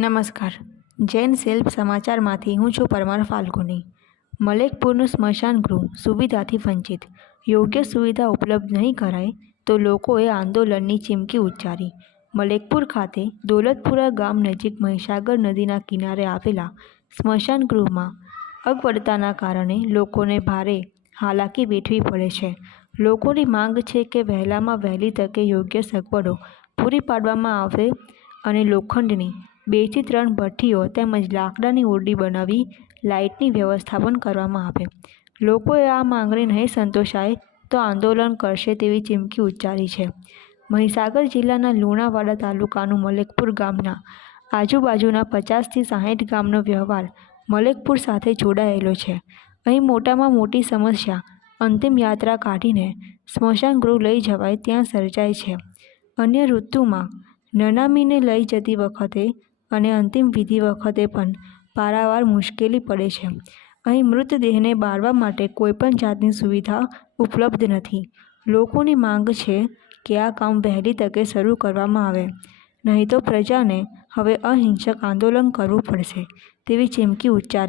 નમસ્કાર. જૈન સેલ્ફ સમાચારમાંથી હું છું પરમાર ફાલ્ગુની. મલેકપુરનું સ્મશાન ગૃહ સુવિધાથી વંચિત, યોગ્ય સુવિધા ઉપલબ્ધ નહીં કરાય તો લોકોએ આંદોલનની ચીમકી ઉચ્ચારી. મલેકપુર ખાતે દોલતપુરા ગામ નજીક મહીસાગર નદીના કિનારે આવેલા સ્મશાન ગૃહમાં અગવડતાના કારણે લોકોને ભારે હાલાકી વેઠવી પડે છે. લોકોની માંગ છે કે વહેલામાં વહેલી તકે યોગ્ય સગવડો પૂરી પાડવામાં આવે અને લોખંડની 2 થી 3 ભઠ્ઠીઓ તેમજ લાકડાની ઓરડી બનાવી લાઇટની વ્યવસ્થા પણ કરવામાં આવે. લોકોએ આ માંગણી નહીં સંતોષાય તો આંદોલન કરશે તેવી ચીમકી ઉચ્ચારી છે. મહીસાગર જિલ્લાના લુણાવાડા તાલુકાનું મલેકપુર ગામના આજુબાજુના 50 થી 60 ગામનો વ્યવહાર મલેકપુર સાથે જોડાયેલો છે. અહીં મોટામાં મોટી સમસ્યા અંતિમ યાત્રા કાઢીને સ્મશાન ગૃહ લઈ જવાય ત્યાં સર્જાય છે. અન્ય ઋતુમાં નનામીને લઈ જતી વખતે અને અંતિમ વિધિ વખતે પણ પારાવાર મુશ્કેલી પડે છે. અહીં મૃતદેહને બાળવા માટે કોઈપણ જાતની સુવિધા ઉપલબ્ધ નથી. લોકોની માંગ છે કે આ કામ વહેલી તકે શરૂ કરવામાં આવે, નહીં તો પ્રજાને હવે અહિંસક આંદોલન કરવું પડશે તેવી ચીમકી ઉચ્ચારી.